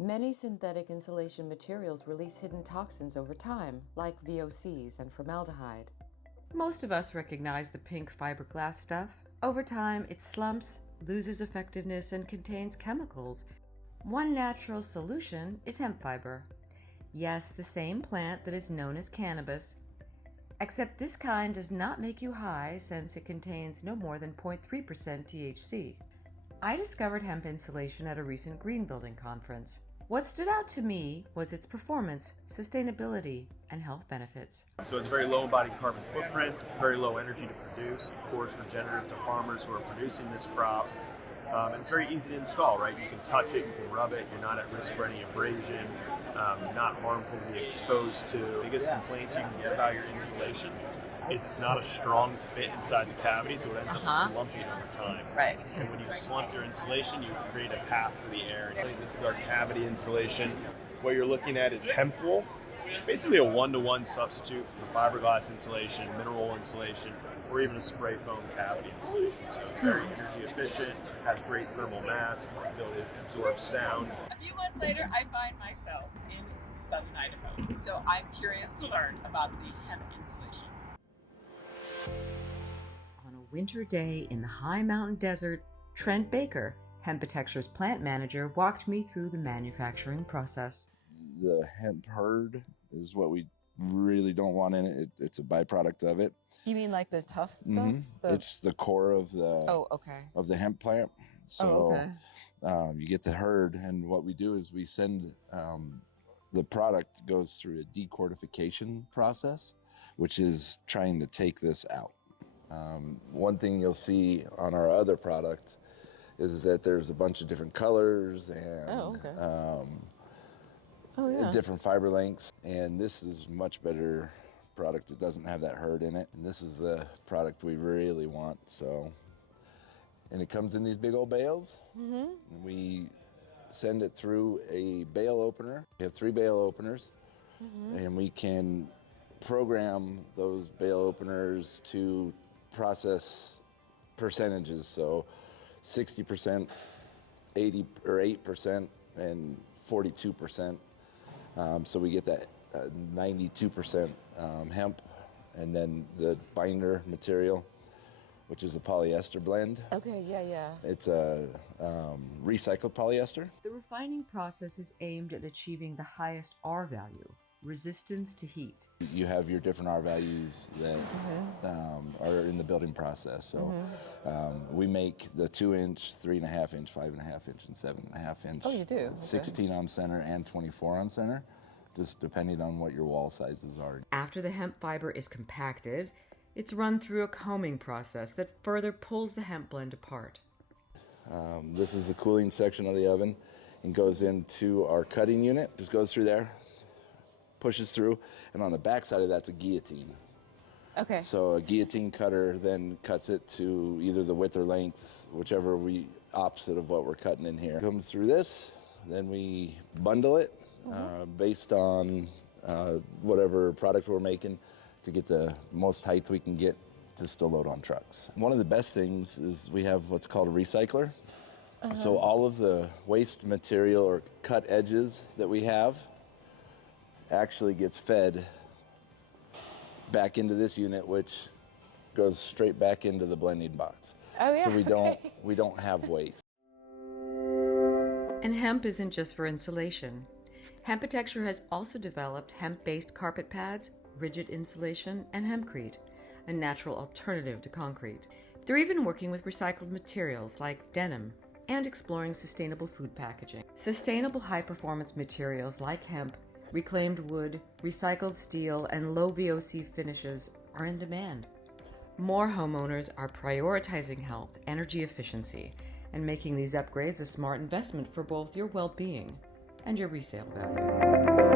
Many synthetic insulation materials release hidden toxins over time, like VOCs and formaldehyde. Most of us recognize the pink fiberglass stuff. Over time, it slumps, loses effectiveness, and contains chemicals. One natural solution is hemp fiber. Yes, the same plant that is known as cannabis. Except this kind does not make you high since it contains no more than 0.3% THC. I discovered hemp insulation at a recent green building conference. What stood out to me was its performance, sustainability, and health benefits. So it's very low embodied carbon footprint, very low energy to produce, of course regenerative to farmers who are producing this crop. And it's very easy to install, right? You can touch it, you can rub it, you're not at risk for any abrasion, not harmful to be exposed to. The biggest complaints you can get about your insulation is it's not a strong fit inside the cavity, so it ends up slumping over time. Right. And when you slump your insulation, you create a path for the air. This is our cavity insulation. What you're looking at is hemp wool. It's basically a one-to-one substitute for fiberglass insulation, mineral insulation, or even a spray foam cavity insulation. So it's very energy efficient, has great thermal mass, ability to absorb sound. A few months later, I find myself in southern Idaho. So I'm curious to learn about the hemp insulation. On a winter day in the high mountain desert, Trent Baker, Hempitecture's plant manager, walked me through the manufacturing process. The hemp hurd is what we really don't want in it. It's a byproduct of it. You mean like the tough stuff? Mm-hmm. It's the core of the of the hemp plant. So you get the hurd, and what we do is we send the product goes through a decortification process, which is trying to take this out. One thing you'll see on our other product is that there's a bunch of different colors and different fiber lengths, and this is much better product. It doesn't have that hurd in it, and this is the product we really want. So, and it comes in these big old bales. And we send it through a bale opener. We have 3 bale openers, and we can program those bale openers to process percentages. So 60%, 80 or 8%, and 42%. So we get that 92% hemp, and then the binder material, which is a polyester blend. It's a recycled polyester. The refining process is aimed at achieving the highest R value, resistance to heat. You have your different R values that are in the building process. So we make the 2-inch, 3.5-inch, 5.5-inch, and 7.5-inch. Oh, you do? 16 on center and 24 on center, just depending on what your wall sizes are. After the hemp fiber is compacted, it's run through a combing process that further pulls the hemp blend apart. This is the cooling section of the oven and goes into our cutting unit. Just goes through there, pushes through, and on the back side of that's a guillotine. Okay. So a guillotine cutter then cuts it to either the width or length, whichever opposite of what we're cutting in here. Comes through this, then we bundle it based on whatever product we're making to get the most height we can get to still load on trucks. One of the best things is we have what's called a recycler. So all of the waste material or cut edges that we have actually gets fed back into this unit, which goes straight back into the blending box. So we don't have waste. And hemp isn't just for insulation. Hempitecture has also developed hemp-based carpet pads, rigid insulation, and hempcrete, a natural alternative to concrete. They're even working with recycled materials like denim and exploring sustainable food packaging. Sustainable high-performance materials like hemp, reclaimed wood, recycled steel, and low VOC finishes are in demand. More homeowners are prioritizing health, energy efficiency, and making these upgrades a smart investment for both your well-being and your resale value.